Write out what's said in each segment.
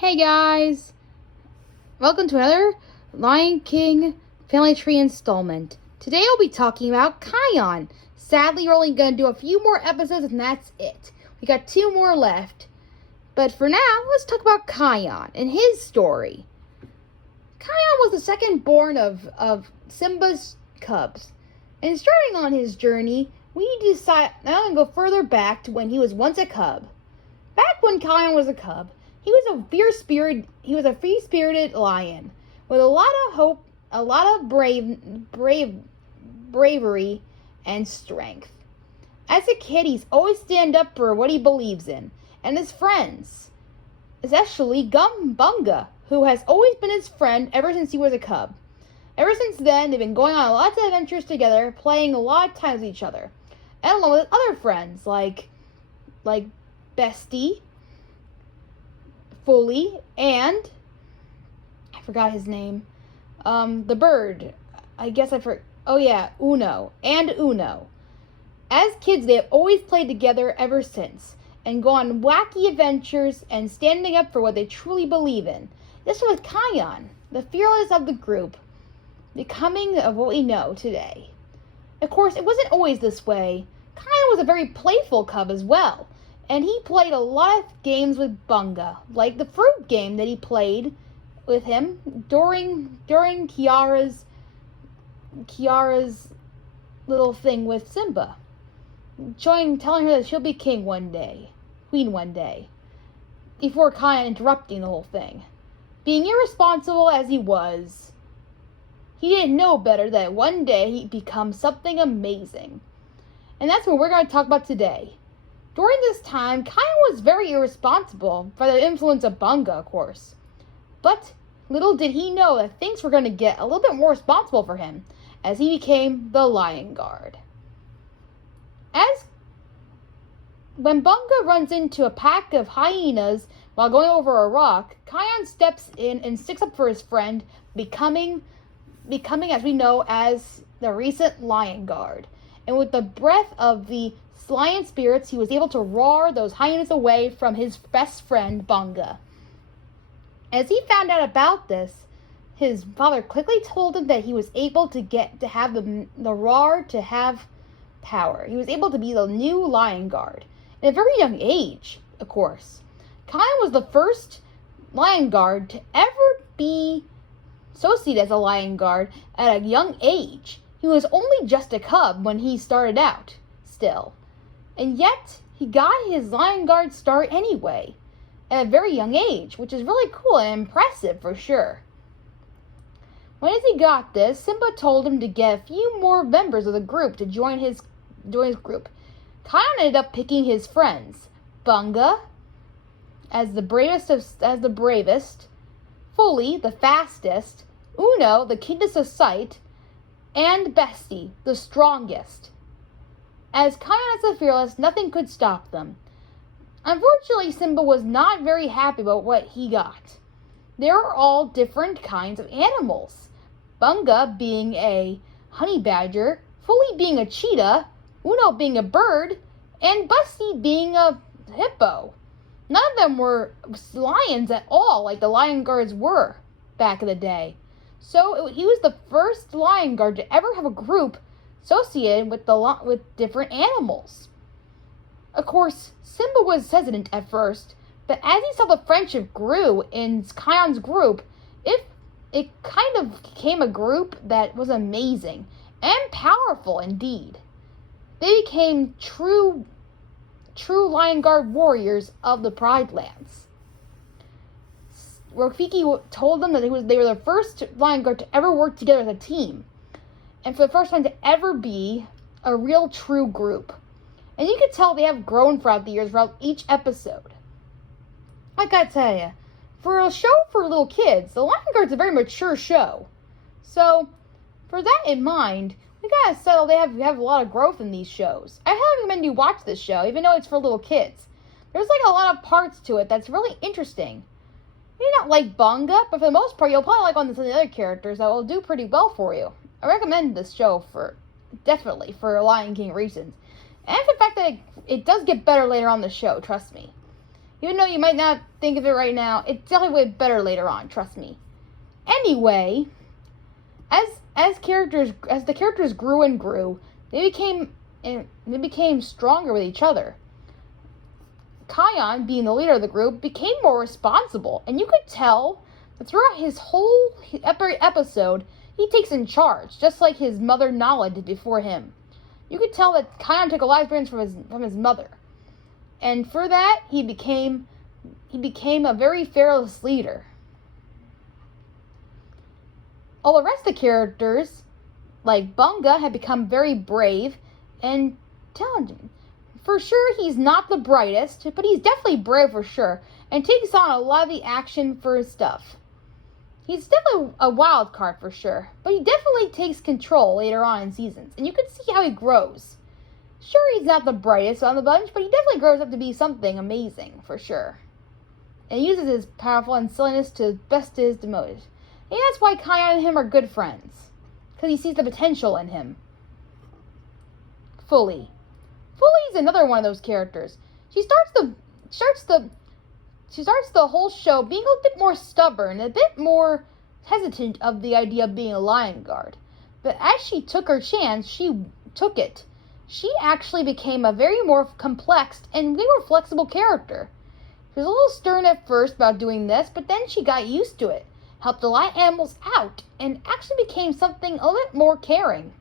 Hey guys, welcome to another Lion King Family Tree installment. Today I'll be talking about Kion. Sadly, we're only going to do a few more episodes and that's it. We got 2 more left. But for now, let's talk about Kion and his story. Kion was the second born of Simba's cubs. And starting on his journey, we decide now to go further back to when he was once a cub. Back when Kion was a cub, he was a free-spirited lion with a lot of hope, a lot of bravery and strength. As a kid, he's always stand up for what he believes in and his friends, especially Bunga, who has always been his friend ever since he was a cub. Ever since then, they've been going on lots of adventures together, playing a lot of times with each other, and along with other friends like Bestie, Fully, and I forgot his name. The bird. Uno. And Uno. As kids, they have always played together ever since, and go on wacky adventures and standing up for what they truly believe in. This was Kion, the fearless of the group, becoming of what we know today. Of course, it wasn't always this way. Kion was a very playful cub as well. And he played a lot of games with Bunga, like the fruit game that he played with him during Kiara's little thing with Simba, telling her that she'll be queen one day, before Kion interrupting the whole thing. Being irresponsible as he was, he didn't know better that one day he'd become something amazing. And that's what we're going to talk about today. During this time, Kion was very irresponsible by the influence of Bunga, of course. But little did he know that things were going to get a little bit more responsible for him as he became the Lion Guard. When Bunga runs into a pack of hyenas while going over a rock, Kion steps in and sticks up for his friend, becoming as we know as the recent Lion Guard. And with the breath of the lion spirits, he was able to roar those hyenas away from his best friend, Bunga. As he found out about this, his father quickly told him that he was able to have the roar to have power. He was able to be the new Lion Guard at a very young age, of course. Kion was the first Lion Guard to ever be associated as a Lion Guard at a young age. He was only just a cub when he started out, still. And yet, he got his Lion Guard start anyway, at a very young age, which is really cool and impressive for sure. When he got this, Simba told him to get a few more members of the group to join his group. Kion ended up picking his friends, Bunga as the bravest, Fully the fastest, Uno the keenest of sight, and Bestie the strongest. As Kion as the fearless, nothing could stop them. Unfortunately, Simba was not very happy about what he got. They were all different kinds of animals. Bunga being a honey badger, Fully being a cheetah, Uno being a bird, and Bestie being a hippo. None of them were lions at all like the Lion Guards were back in the day. So he was the first Lion Guard to ever have a group associated with different animals. Of course, Simba was hesitant at first, but as he saw the friendship grew in Kion's group, it kind of became a group that was amazing and powerful indeed. They became true Lion Guard warriors of the Pride Lands. Rafiki told them that they were the first Lion Guard to ever work together as a team, and for the first time to ever be a real true group. And you can tell they have grown throughout the years, throughout each episode. I gotta tell you, for a show for little kids, The Lion Guard's a very mature show. So, for that in mind, we gotta settle they have a lot of growth in these shows. I highly recommend you watch this show, even though it's for little kids. There's a lot of parts to it that's really interesting. You may not like Bunga, but for the most part, you'll probably like one of the other characters that will do pretty well for you. I recommend this show definitely for Lion King reasons. And for the fact that it does get better later on in the show, trust me. Even though you might not think of it right now, it's definitely way better later on, trust me. Anyway, as the characters grew and grew, they became stronger with each other. Kion, being the leader of the group, became more responsible, and you could tell that throughout his whole episode, he takes in charge, just like his mother Nala did before him. You could tell that Kion took a lot of experience from his mother, and for that, he became a very fearless leader. All the rest of the characters, like Bunga, had become very brave and talented. For sure, he's not the brightest, but he's definitely brave for sure, and takes on a lot of the action for his stuff. He's definitely a wild card for sure, but he definitely takes control later on in seasons, and you can see how he grows. Sure, he's not the brightest on the bunch, but he definitely grows up to be something amazing, for sure. And he uses his powerful and silliness to best his demoted. And that's why Kion and him are good friends, because he sees the potential in him. Fully is another one of those characters. She starts the whole show being a little bit more stubborn, a bit more hesitant of the idea of being a lion guard. But as she took her chance, she took it. She actually became a very more complex and way more flexible character. She was a little stern at first about doing this, but then she got used to it, helped a lot of animals out, and actually became something a little bit more caring.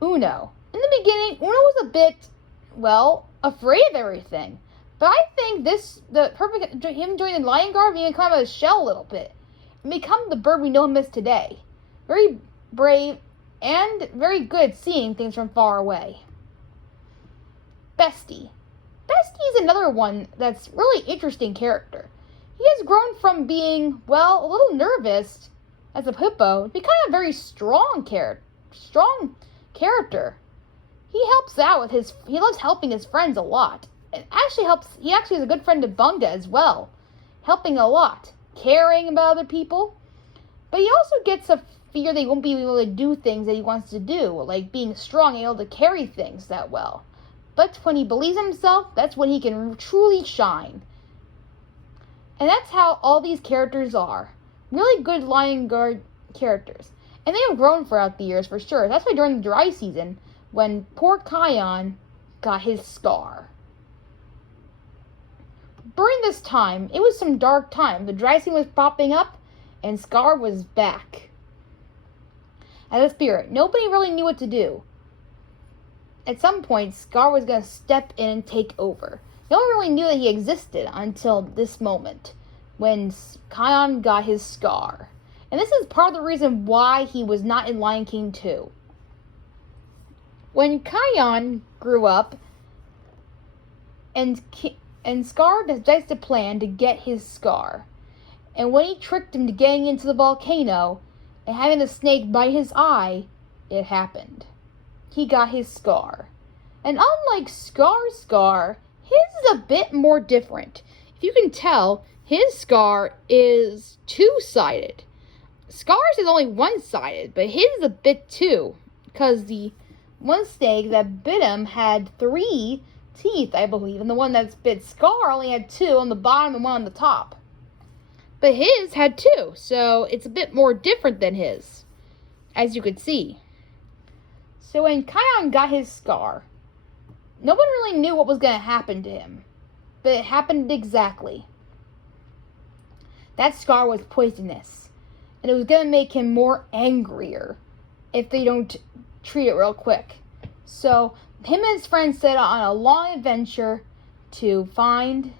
Uno. In the beginning, Uno was a bit, afraid of everything. But I think him joining the Lion Guard, being kind of a shell a little bit, and become the bird we know him as today. Very brave and very good at seeing things from far away. Bestie. Bestie is another one that's really interesting character. He has grown from being, a little nervous as a hippo to become a very strong character. He helps out he loves helping his friends a lot. And he actually is a good friend to Bunga as well. Helping a lot. Caring about other people. But he also gets a fear that he won't be able to do things that he wants to do. Like being strong and able to carry things that well. But when he believes in himself, that's when he can truly shine. And that's how all these characters are. Really good Lion Guard characters. And they have grown throughout the years for sure. That's why during the dry season, when poor Kion got his scar. During this time, it was some dark time. The dry season was popping up, and Scar was back. As a spirit, nobody really knew what to do. At some point, Scar was going to step in and take over. No one really knew that he existed until this moment, when Kion got his scar. And this is part of the reason why he was not in Lion King 2. When Kion grew up, and Scar decided to plan to get his scar. And when he tricked him to getting into the volcano and having the snake bite his eye, it happened. He got his scar. And unlike Scar's scar, his is a bit more different. If you can tell, his scar is two-sided. Scar's is only one-sided, but his is a bit too, because the one snake that bit him had 3 teeth, I believe, and the one that bit Scar only had 2 on the bottom and 1 on the top. But his had 2, so it's a bit more different than his, as you could see. So when Kion got his scar, no one really knew what was going to happen to him, but it happened exactly. That scar was poisonous, and it was going to make him more angrier if they don't treat it real quick. So him and his friends set out on a long adventure to find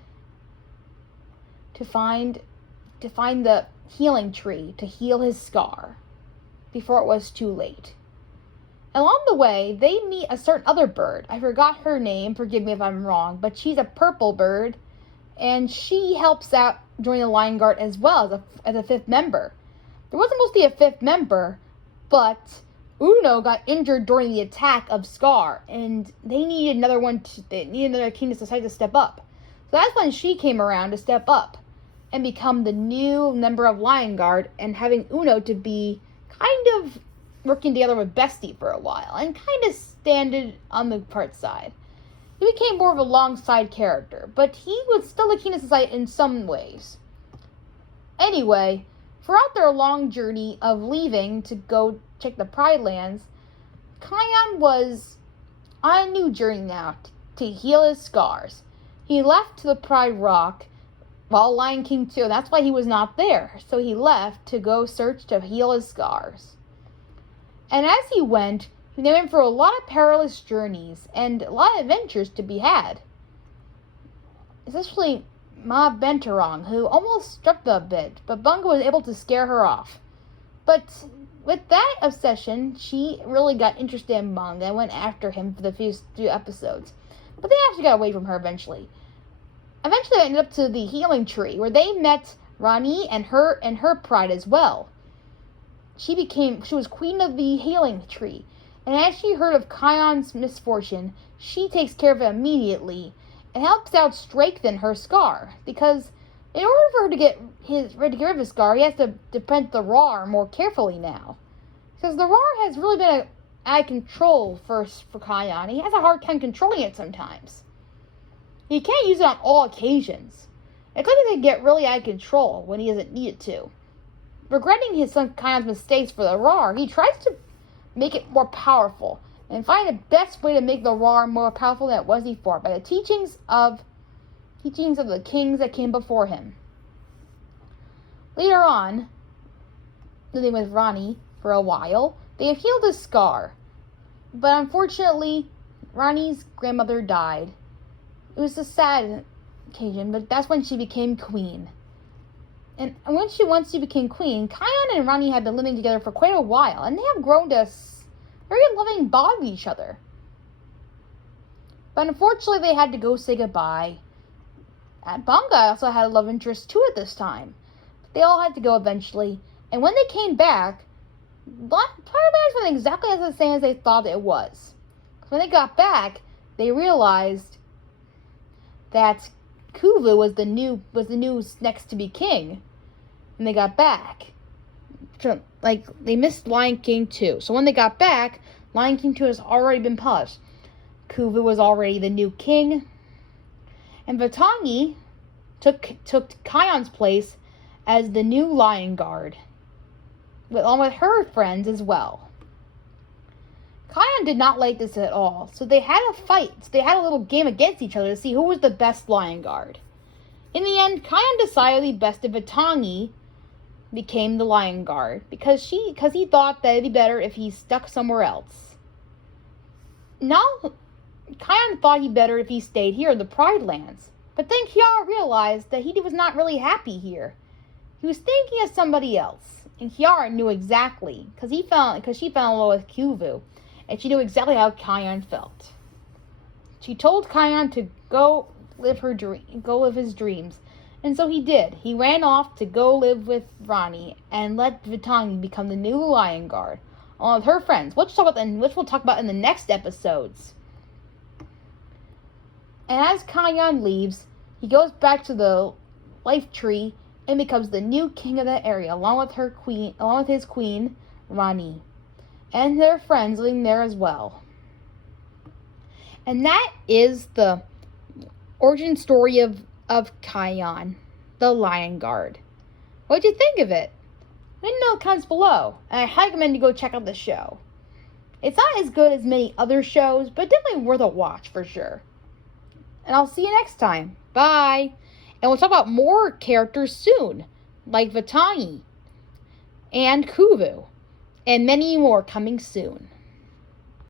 the healing tree to heal his scar before it was too late. Along the way, they meet a certain other bird. I forgot her name, forgive me if I'm wrong, but she's a purple bird, and she helps out join the Lion Guard as well as a 5th member. There wasn't supposed to be a 5th member, but Uno got injured during the attack of Scar, and they needed another king to decide to step up. So that's when she came around to step up and become the new member of Lion Guard, and having Uno to be kind of working together with Bestie for a while, and kind of standing on the part side. He became more of a alongside character, but he was still a keen society in some ways. Anyway, throughout their long journey of leaving to go check the Pride Lands, Kion was on a new journey now to heal his scars. He left to the Pride Rock while Lion King 2, that's why he was not there. So he left to go search to heal his scars. And as he went for a lot of perilous journeys and a lot of adventures to be had. Especially Ma Bentarong, who almost struck them a bit, but Bunga was able to scare her off. But with that obsession, she really got interested in Bunga and went after him for the few episodes. But they actually got away from her eventually. Eventually, they ended up to the healing tree, where they met Rani and her pride as well. She was queen of the healing tree. And as she heard of Kion's misfortune, she takes care of it immediately and helps out strengthen her scar. Because in order for her to get rid of his scar, he has to defend the roar more carefully now. Because the roar has really been out of control for Kion. He has a hard time controlling it sometimes. He can't use it on all occasions. It's like they get really out of control when he doesn't need it to. Regretting his son Kion's mistakes for the roar, he tries to make it more powerful, and find the best way to make the roar more powerful than it was before by the teachings of the kings that came before him. Later on, living with Rani for a while, they have healed his scar, but unfortunately, Rani's grandmother died. It was a sad occasion, but that's when she became queen. And once she became queen, Kion and Rani had been living together for quite a while, and they have grown to a very loving bond with each other. But unfortunately, they had to go say goodbye. And Bunga also had a love interest too at this time. They all had to go eventually, and when they came back, Paradise wasn't exactly as the same as they thought it was. When they got back, they realized that Kuvu was the new next to be king. And they got back. So, they missed Lion King 2. So when they got back, Lion King 2 has already been published. Kuvu was already the new king. And Vatangi took Kion's place as the new Lion Guard, along with her friends as well. Kion did not like this at all, so they had a fight. So they had a little game against each other to see who was the best Lion Guard. In the end, Kion decided it would be best if Vatangi became the Lion Guard, because he thought that it'd be better if he stuck somewhere else. Now, Kion thought he'd better if he stayed here in the Pride Lands, but then Kiara realized that he was not really happy here. He was thinking of somebody else, and Kiara knew exactly, because she fell in love with Kuvu, and she knew exactly how Kion felt. She told Kion to go live his dreams. And so he did. He ran off to go live with Rani and let Vatangi become the new Lion Guard, along with her friends, which we'll talk about in the next episodes. And as Kion leaves, he goes back to the life tree and becomes the new king of that area, along with his queen, Rani, and their friends living there as well. And that is the origin story of Kion, the Lion Guard. What'd you think of it? Let me know in the comments below, and I highly recommend you go check out the show. It's not as good as many other shows, but definitely worth a watch for sure. And I'll see you next time. Bye! And we'll talk about more characters soon, like Vatangi and Kuvu, and many more coming soon.